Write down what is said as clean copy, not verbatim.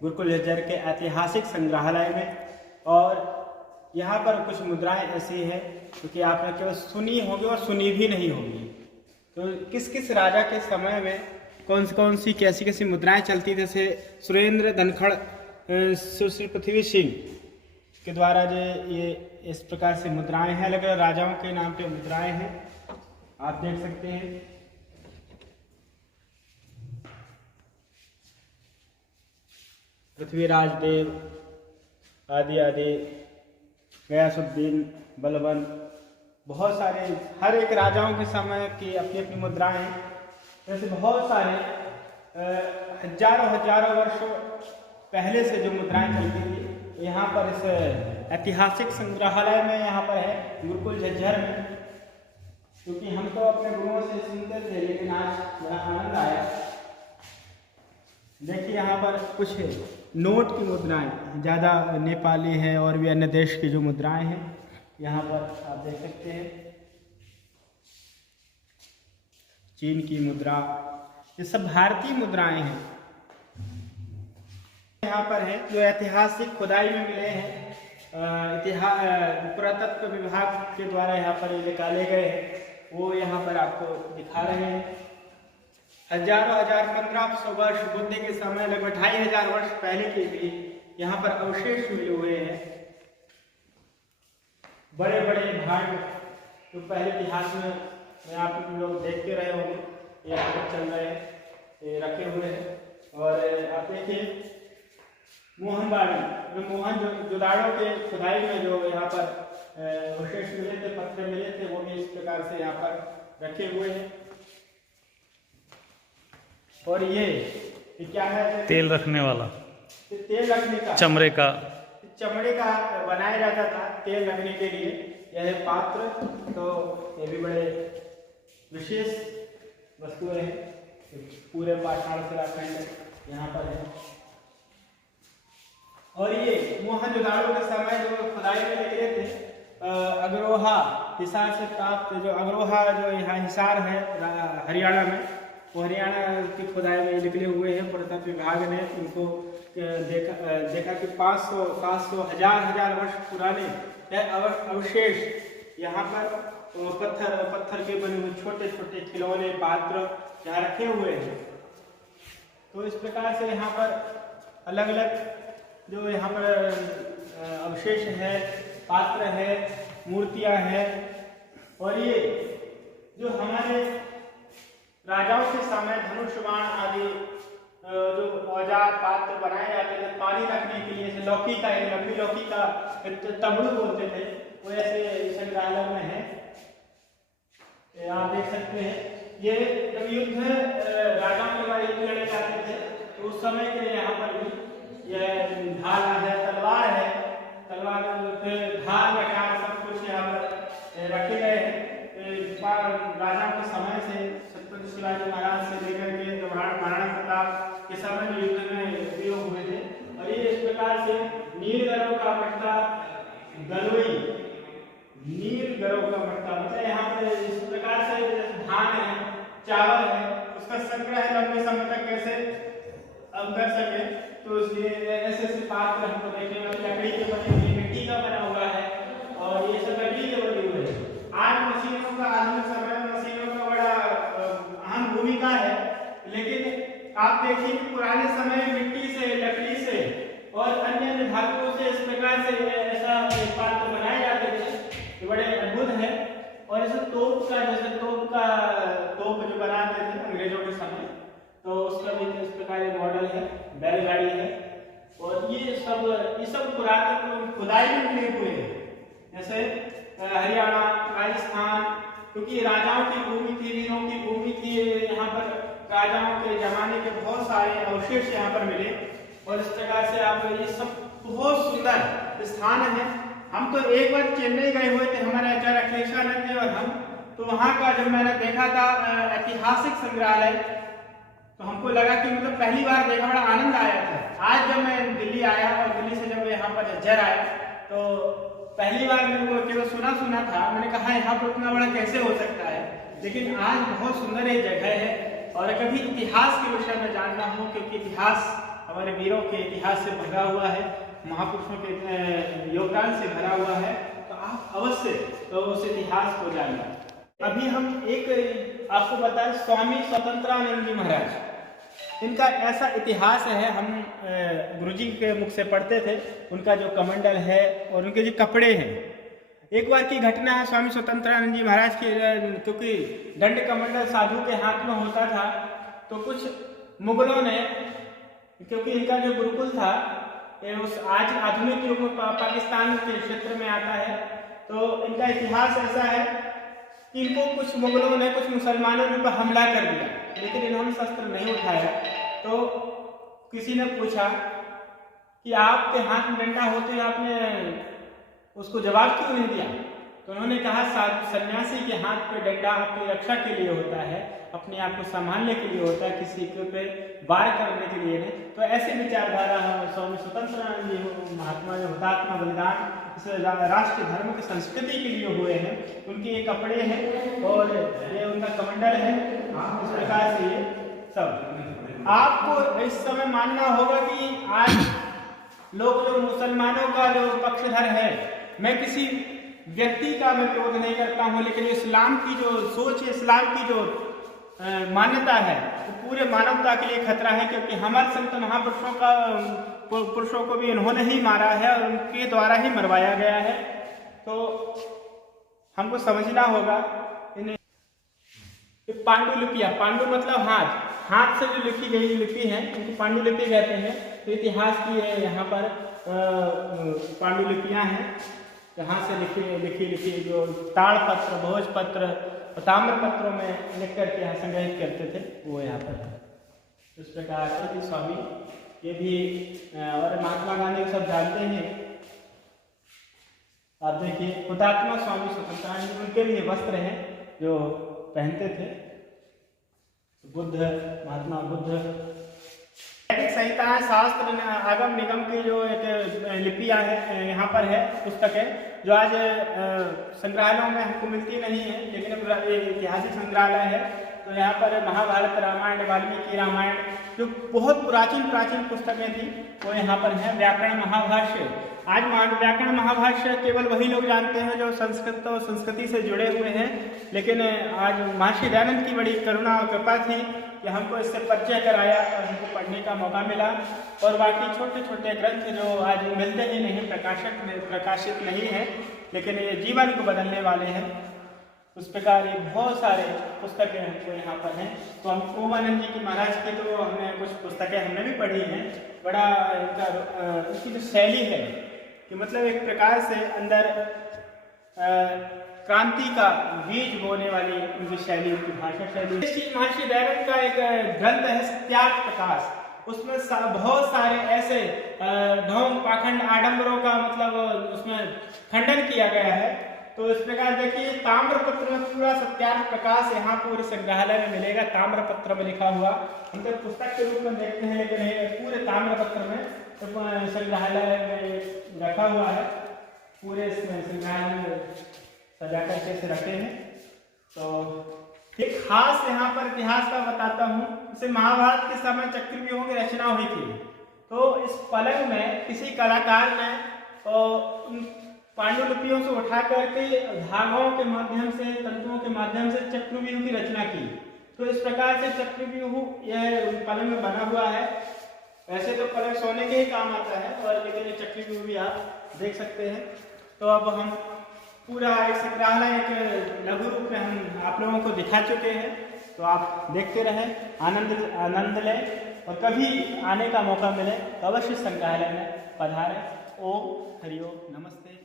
गुरुकुल झज्जर के ऐतिहासिक संग्रहालय में। और यहाँ पर कुछ मुद्राएं ऐसी हैं क्योंकि आपने केवल सुनी होगी और सुनी भी नहीं होगी। तो किस किस राजा के समय में कौन सी कैसी कैसी मुद्राएं चलती, जैसे सुरेंद्र धनखड़ सुश्री पृथ्वी सिंह के द्वारा जो ये इस प्रकार से मुद्राएं हैं, अलग अलग राजाओं के नाम पे मुद्राएं हैं, आप देख सकते हैं। पृथ्वीराज देव आदि आदि, गयासुद्दीन, बलबन, बहुत सारे हर एक राजाओं के समय की अपनी अपनी मुद्राएं हैं। जैसे बहुत सारे हजारों वर्ष पहले से जो मुद्राएं चलती थी, यहाँ पर इस ऐतिहासिक संग्रहालय में यहाँ पर है गुरुकुल झज्जर में। क्योंकि हम तो अपने गुरुओं से सुनते थे, लेकिन आज बड़ा आनंद आया। देखिए यहाँ पर कुछ नोट की मुद्राएं, ज़्यादा नेपाली है और भी अन्य देश की जो मुद्राएं हैं यहाँ पर आप देख सकते हैं। चीन की मुद्रा, ये सब भारतीय मुद्राएं हैं। यहाँ पर है जो ऐतिहासिक खुदाई में मिले हैं, पुरातत्व विभाग के द्वारा यहाँ पर निकाले गए हैं, वो यहाँ पर आपको दिखा रहे हैं। हजारों 1500 वर्ष बुद्ध के समय, लगभग 2500 वर्ष पहले के भी यहाँ पर अवशेष मिले हुए हैं। बड़े बड़े भाग जो पहले इतिहास में आप लोग देखते रहे होंगे, यहाँ पर चल रहे हैं, ये रखे हुए हैं। और आप देखिए मोहनबाड़ी, जो मोहनजोदाड़ो के खुदाई में जो यहाँ पर अवशेष मिले थे, पत्थर मिले थे, वो भी इस प्रकार से यहाँ पर रखे हुए हैं। और ये क्या है? तेल रखने वाला, तेल रखने का, चमड़े का बनाया जाता था तेल रखने के लिए यह पात्र। तो ये भी बड़े विशेष वस्तुएं हैं, पूरे पाषाण से खंड यहाँ पर है। और ये मोहनजोदाड़ो के समय जो खुदाई में निकले थे, अग्रोहा हिसार से प्राप्त, जो अग्रोहा जो यहाँ हिसार है हरियाणा में, वो हरियाणा की खुदाई में निकले हुए हैं। पुरातत्व विभाग ने उनको देखा कि 500, 700, हजार वर्ष पुराने अवशेष यहाँ पर पत्थर के बने हुए छोटे छोटे खिलौने, पात्र यहाँ रखे हुए हैं। तो इस प्रकार से यहाँ पर अलग अलग जो यहाँ पर अवशेष है, पात्र है, मूर्तियाँ हैं। और ये जो हमारे राजाओं के समय धनुष बाण आदि जो औजार पात्र बनाए जाते थे पानी रखने के लिए, जैसे लौकी का, एक लंबी लौकी का तबड़ू बोलते थे, वो ऐसे संग्रहालय में है, आप देख सकते हैं। ये जब युद्ध राजाओं के द्वारा युद्ध लड़े जाते थे तो उस समय के यहाँ पर भी यह ढाल है, तलवार है, तलवार ढाल रखा, सब कुछ यहाँ पर रखे गए हैं। राजा के समय से छत्रपति शिवाजी महाराज से लेकर के महाराणा प्रताप के समय में युद्ध में उपयोग हुए थे। और ये इस प्रकार से नीलगरों का मटका, गलोई नीलगरों का मटका, मतलब यहाँ पे इस प्रकार से धान है, चावल है, उसका संग्रह लंबे समय तक कैसे हम कर सके। तो इसलिए ऐसे पात्र हमको देखने में लकड़ी के बने हुए, मिट्टी का बना हुआ है, और ये सब लकड़ी के बने हुए हैं। आज मशीनों का, आधुनिक समय में मशीनों का बड़ा अहम भूमिका है, लेकिन आप देखिए कि पुराने समय में मिट्टी से, लकड़ी से और अन्य धातुओं से इस प्रकार से ऐसा पात्र बनाए जाते थे, ये बड़े अद्भुत है। और ऐसे तोप का, जैसे तोप जो बनाते थे अंग्रेजों के समय, तो उसका भी इस प्रकार एक मॉडल है, बैलगाड़ी है। और ये सब पुरातत्व खुदाई में मिले हुए हैं, जैसे हरियाणा, राजस्थान, क्योंकि राजाओं की भूमि थी, वीरों की भूमि थी, यहाँ पर राजाओं के जमाने के बहुत सारे अवशेष यहाँ पर मिले। और इस प्रकार से आप ये सब बहुत सुंदर स्थान है। हम तो एक बार चेन्नई गए हुए थे, हमारे आचार्य अखिलेशानंद जी और हम, तो वहाँ का जब मैंने देखा था ऐतिहासिक संग्रहालय, तो हमको लगा कि मतलब पहली बार देखा, बड़ा आनंद आया था। आज जब मैं दिल्ली आया और दिल्ली से जब यहाँ पर झज्जर आया, तो पहली बार मेरे को केवल सुना था, मैंने कहा यहाँ पर इतना बड़ा कैसे हो सकता है। लेकिन आज बहुत सुंदर ये जगह है। और कभी इतिहास के विषय में जानना हो, क्योंकि इतिहास हमारे वीरों के इतिहास से भरा हुआ है, महापुरुषों के योगदान से भरा हुआ है, तो आप अवश्य तो उस इतिहास को जानिए। अभी हम एक आपको बताएं, स्वामी स्वतंत्रानंद जी महाराज, इनका ऐसा इतिहास है, हम गुरुजी के मुख से पढ़ते थे, उनका जो कमंडल है और उनके जो कपड़े हैं। एक बार की घटना है, स्वामी स्वतंत्रानंद जी महाराज के, क्योंकि दंड कमंडल साधु के हाथ में होता था, तो कुछ मुगलों ने, क्योंकि इनका जो गुरुकुल था उस आज आधुनिक युग में पाकिस्तान के क्षेत्र में आता है, तो इनका इतिहास ऐसा है कि इनको कुछ मुगलों ने, कुछ मुसलमानों ने पर हमला कर दिया, लेकिन इन्होंने शस्त्र नहीं उठाया। तो किसी ने पूछा कि आपके हाथ में डंडा होते हुए आपने उसको जवाब क्यों नहीं दिया? तो उन्होंने कहा, सन्यासी के हाथ पे डंडा आपकी रक्षा के लिए होता है, अपने आप को संभालने के लिए होता है, किसी के पे वार करने के लिए नहीं। तो ऐसे विचारधारा स्वामी स्वतंत्रानंद जी महात्मा जो हुतात्मा बलिदान इस राष्ट्र धर्म की संस्कृति के लिए हुए हैं, उनके ये कपड़े हैं और ये उनका कमंडल है। इस प्रकार से ये सब आपको इस समय मानना होगा कि आज लोग जो मुसलमानों का जो पक्षधर है, मैं किसी व्यक्ति का मैं विरोध नहीं करता हूँ, लेकिन इस्लाम की जो सोच है, इस्लाम की जो मान्यता है, वो पूरे मानवता के लिए खतरा है, क्योंकि हमारे संत महापुरुषों को भी इन्होंने ही मारा है और उनके द्वारा ही मरवाया गया है। तो हमको समझना होगा इन्हें। पांडुलिपियां, पांडु मतलब हाथ, हाथ से जो लिखी गई लिपि है उनको पांडुलिपि कहते हैं। तो इतिहास की है, यहाँ पर पांडुलिपियां हैं, जहाँ से लिखी जो ताड़पत्र, भोजपत्र, ताम्र पत्रों में लिख करके यहाँ संग्रहित करते थे, वो यहाँ पर। इस प्रकार से स्वामी ये भी और महात्मा गांधी सब जानते हैं। आप देखिए, हुतात्मा स्वामी स्वतंत्रानंद, उनके भी वस्त्र हैं जो पहनते थे। बुद्ध, महात्मा बुद्ध, संहिता शास्त्र आगम निगम की जो एक लिपियां है यहाँ पर है, पुस्तक है, जो आज संग्रहालयों में हमको मिलती नहीं है, लेकिन ऐतिहासिक संग्रहालय है। तो यहाँ पर महाभारत, रामायण, वाल्मीकि रामायण, जो बहुत प्राचीन पुस्तकें थी, वो यहाँ पर है। व्याकरण महाभाष्य, आज व्याकरण महाभाष्य केवल वही लोग जानते हैं जो संस्कृत और संस्कृति से जुड़े हुए हैं, लेकिन आज महर्षि दयानंद की बड़ी करुणा और कृपा थी कि हमको इससे परिचय कराया और हमको पढ़ने का मौका मिला। और बाकी छोटे छोटे ग्रंथ जो आज मिलते ही नहीं, प्रकाशित नहीं है, लेकिन ये जीवन को बदलने वाले हैं, उस प्रकार ये बहुत सारे पुस्तकें हमको यहाँ पर हैं। तो हम ओमानंद जी की महाराज की तो हमने कुछ पुस्तकें हमने भी पढ़ी हैं। बड़ा इनका उसकी जो शैली है कि मतलब एक प्रकार से अंदर क्रांति का बीज बोने वाली उनकी शैली, उनकी भाषा शैली। महर्षि दयानंद का एक ग्रंथ है सत्यार्थ प्रकाश, उसमें बहुत सारे ऐसे ढोंग पाखंड आडंबरों का मतलब उसमें खंडन किया गया है। तो इस प्रकार देखिए, ताम्रपत्र में पूरा सत्यार्थ प्रकाश यहाँ पूरे संग्रहालय में मिलेगा, ताम्रपत्र में लिखा हुआ। हम तो पुस्तक के रूप में देखते हैं, लेकिन पूरे ताम्रपत्र में तो संग्रहालय में रखा हुआ है, पूरे संग्रहालय में सजा करके से रखे हैं। तो एक खास यहाँ पर इतिहास का बताता हूँ। जैसे महाभारत के समय चक्रव्यूहों की रचना हुई थी, तो इस पलंग में किसी कलाकार ने पांडुलिपियों से उठा करके धागों के माध्यम से, तंतुओं के माध्यम से चक्रव्यूह की रचना की। तो इस प्रकार से चक्रव्यूह यह पलंग में बना हुआ है। वैसे तो पलंग सोने के ही काम आता है, और लेकिन ये चक्रव्यूह भी आप देख सकते हैं। तो अब हम पूरा एक संग्रहालय एक लघु रूप में हम आप लोगों को दिखा चुके हैं। तो आप देखते रहें, आनंद लें, और कभी आने का मौका मिले तो अवश्य संग्रहालय में पधारें। ओम हरिओम, नमस्ते।